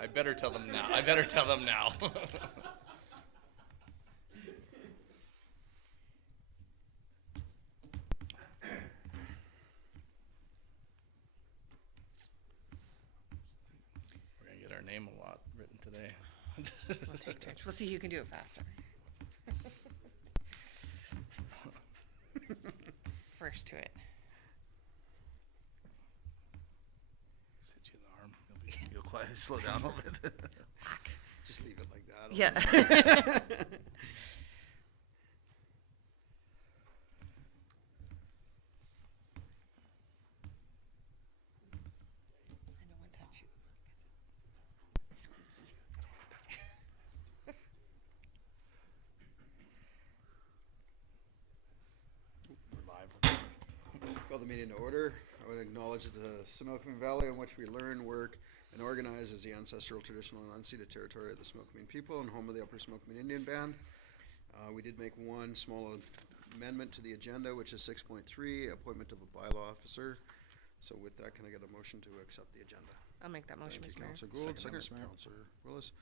I better tell them now. I better tell them now. We're gonna get our name a lot written today. We'll take turns. We'll see who can do it faster. First to it. Hit you in the arm. You'll quietly slow down a little bit. Just leave it like that. Yeah. I don't want to touch you. It's squeaky. We're live. Call the meeting to order. I would acknowledge that the Similkameen Valley in which we learn, work, and organize is the ancestral, traditional, and unceded territory of the Similkameen people and home of the Upper Similkameen Indian Band. We did make one small amendment to the agenda, which is 6.3, appointment of a bylaw officer. So with that, can I get a motion to accept the agenda? I'll make that motion, Thank Mr. you, Mayor. Councillor Gould. Second, Second, Mr. Mayor. Councillor Willis.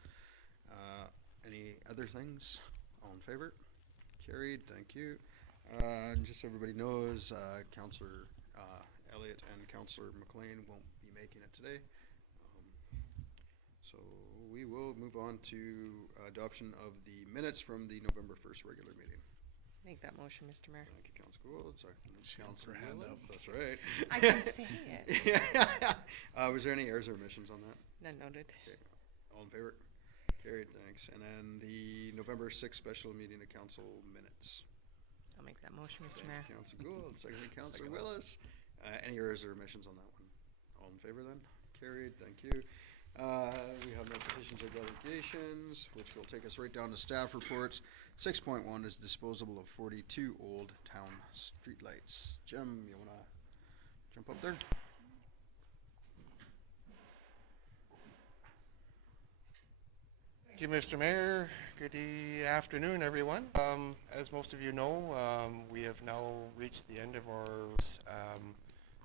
Any other things? All in favor? Carried, thank you. And just so everybody knows, Councillor Elliott and Councillor McLean won't be making it today. So we will move on to adoption of the minutes from the November 1st regular meeting. Make that motion, Mr. Mayor. Thank you, Councillor Gould. Second, She had Councillor her hand Willis. up. That's right. I can say it. Was there any errors or omissions on that? None noted. Okay. All in favor? Carried, thanks. And then the November 6th special meeting of council minutes. I'll make that motion, Mr. Thank Mayor. you, Councillor Gould. Secondly, Councillor Second. Willis. Any errors or omissions on that one? All in favor then? Carried, thank you. We have no petitions or delegations, which will take us right down to staff reports. 6.1 is disposal of 42 old town streetlights. Jim, you wanna jump up there? Thank you, Mr. Mayor. Good afternoon, everyone. As most of you know, we have now reached the end of our,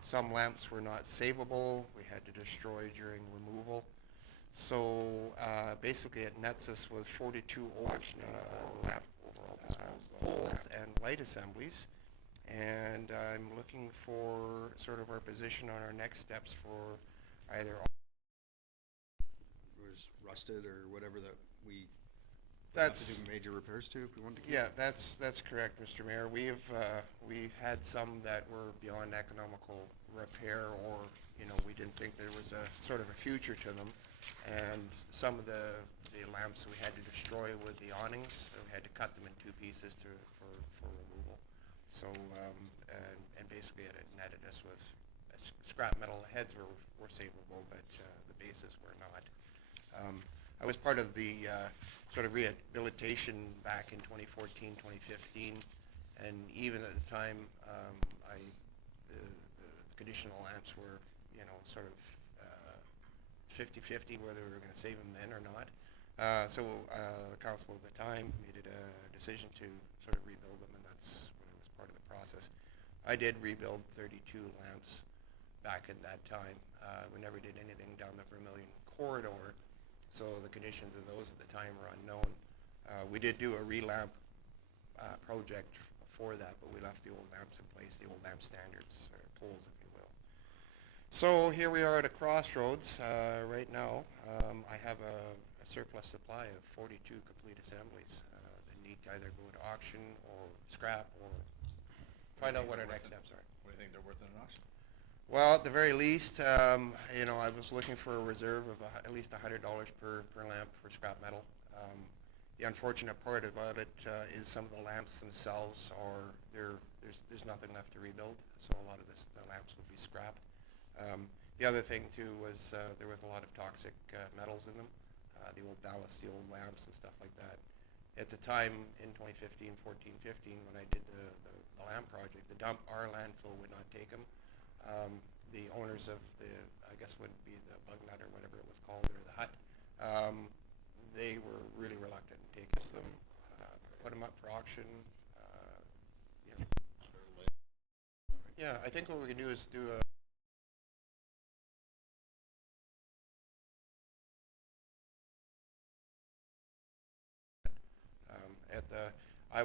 some lamps were not savable. We had to destroy during removal. So basically it nets us with 42 old lamp poles and light assemblies. And I'm looking for sort of our position on our next steps for either Was rusted or whatever that we have to do major repairs to if we want to keep? Yeah, that's correct, Mr. Mayor. We had some that were beyond economical repair, or we didn't think there was a sort of a future to them, and some of the lamps we had to destroy with the awnings. So we had to cut them in two pieces for removal. So and basically it netted us with scrap metal. The heads were savable, but the bases were not. I was part of the sort of rehabilitation back in 2014, 2015, and even at the time, the condition of the lamps were, sort of 50-50 whether we were going to save them then or not. So the council at the time made it a decision to sort of rebuild them, and that's when I was part of the process. I did rebuild 32 lamps back at that time. We never did anything down the Vermilion corridor, so the conditions of those at the time were unknown. We did do a relamp project for that, but we left the old lamps in place, the old lamp standards, or poles, if you will. So here we are at a crossroads right now. I have a surplus supply of 42 complete assemblies that need to either go to auction or scrap or find out what our next steps are. What do you think they're worth in an auction? Well, at the very least, I was looking for a reserve of at least $100 per lamp for scrap metal. The unfortunate part about it is some of the lamps themselves there's nothing left to rebuild, so a lot of the lamps will be scrapped. The other thing too was there was a lot of toxic metals in them, the old ballast, the old lamps and stuff like that. At the time in 2015, 14, 15, when I did the lamp project, our landfill would not take them. The owners of I guess would be the Bug Nut or whatever it was called, or the hut, they were really reluctant to take us them, put them up for auction. Yeah, I think what we can do is do a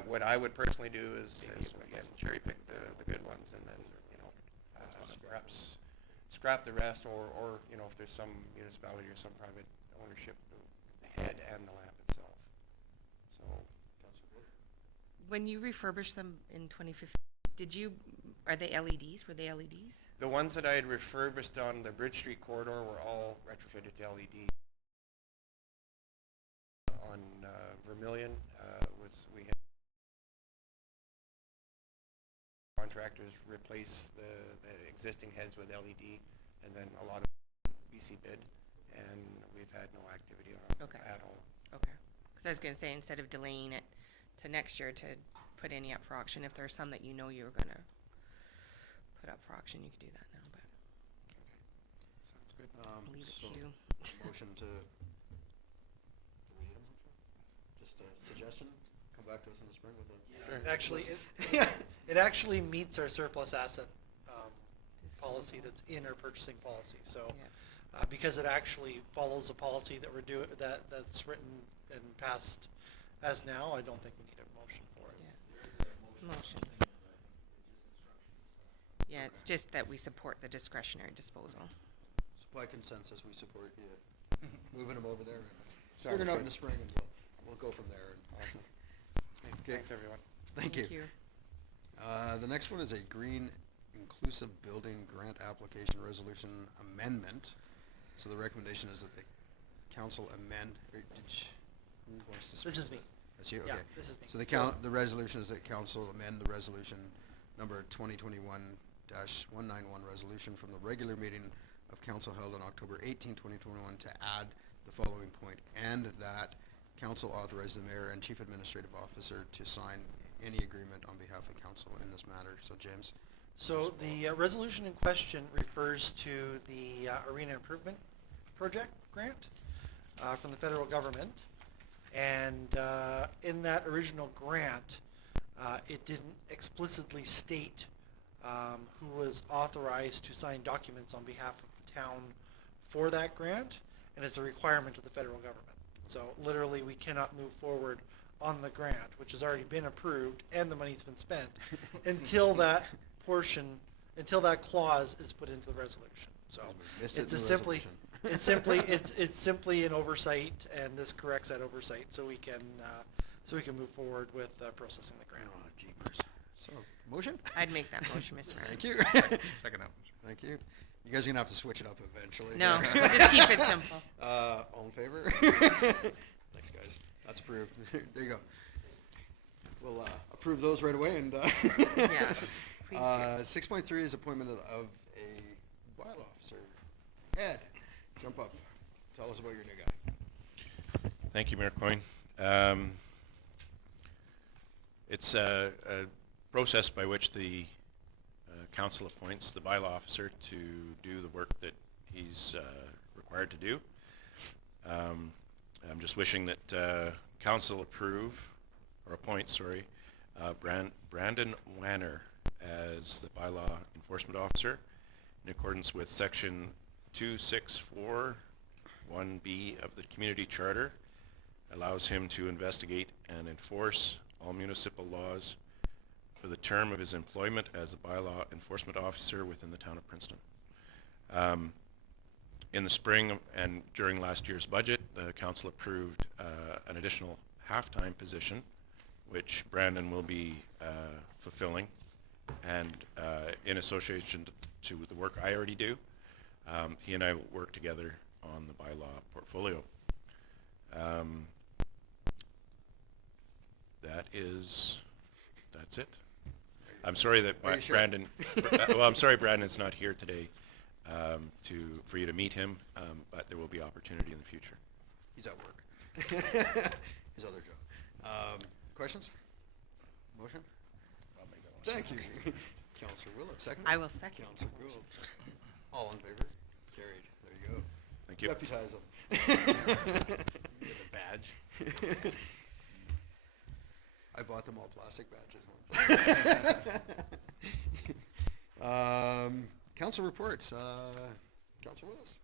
What I would personally do is again, cherry pick the good ones and then, perhaps scrap the rest, or, if there's some municipality or some private ownership, the head and the lamp itself. So, When you refurbished them in 2015, are they LEDs? Were they LEDs? the ones that I had refurbished on the Bridge Street corridor were all retrofitted to LED. On Vermilion, we had contractors replace the existing heads with LED, and then a lot of BC bid, and we've had no activity on Okay. at all. Okay. Because I was going to say, instead of delaying it to next year to put any up for auction, if there's some that you know you're going to put up for auction, you could do that now, but Sounds good. I'll leave it So to you. motion to, do we need a motion? Just a suggestion? Come back to us in the spring with a. Sure. Actually, it actually meets our surplus asset policy that's in our purchasing policy. So, Yeah. because it actually follows a policy that we're doing that's written and passed as now, I don't think we need a motion for it. Yeah. Motion. Yeah, it's just that we support the discretionary disposal. So by consensus, we support you moving them over there and Sounds figuring out good. in the spring, and we'll go from there. And Okay. Thanks, everyone. Thank you. The next one is a green inclusive building grant application resolution amendment. So the recommendation is that the council amend, who wants to speak? This is me. That's you, Yeah, okay. this is me. So the resolution is that council amend the resolution number 2021-191 resolution from the regular meeting of council held on October 18, 2021 to add the following point, and that council authorize the mayor and chief administrative officer to sign any agreement on behalf of council in this matter. So James? So the resolution in question refers to the Arena Improvement Project grant from the federal government. And in that original grant, it didn't explicitly state who was authorized to sign documents on behalf of the town for that grant, and it's a requirement of the federal government. So literally, we cannot move forward on the grant, which has already been approved and the money's been spent, until that clause is put into the resolution. So We missed it it's in a the simply, resolution. it's simply an oversight, and this corrects that oversight, so we can move forward with processing the grant. Oh, jeepers. So, motion? I'd make that motion, Mr. Mayor. Thank you. Second out. Thank you. You guys are gonna have to switch it up eventually. No, we'll just keep it simple. All in favor? Thanks, guys. That's approved. There you go. We'll approve those right away, and Yeah, please do. 6.3 is appointment of a bylaw officer. Ed, jump up. Tell us about your new guy. Thank you, Mayor Coyne. It's a process by which the council appoints the bylaw officer to do the work that he's required to do. I'm just wishing that council appoint, Brandon Wanner as the bylaw enforcement officer in accordance with section 2641B of the community charter. Allows him to investigate and enforce all municipal laws for the term of his employment as a bylaw enforcement officer within the town of Princeton. In the spring and during last year's budget, the council approved an additional half-time position, which Brandon will be fulfilling, and in association to the work I already do, he and I will work together on the bylaw portfolio. That's it. I'm sorry that Are you sure? Brandon, well, I'm sorry Brandon's not here today for you to meet him, but there will be opportunity in the future. He's at work. His other job. Questions? Motion? I'll make that one. Thank you. Councillor Willett, second? I will second. Councillor Gould. All in favor? Carried. There you go. Thank you. Deputize him. Get a badge. I bought them all plastic badges once. Council reports. Councillor Willis.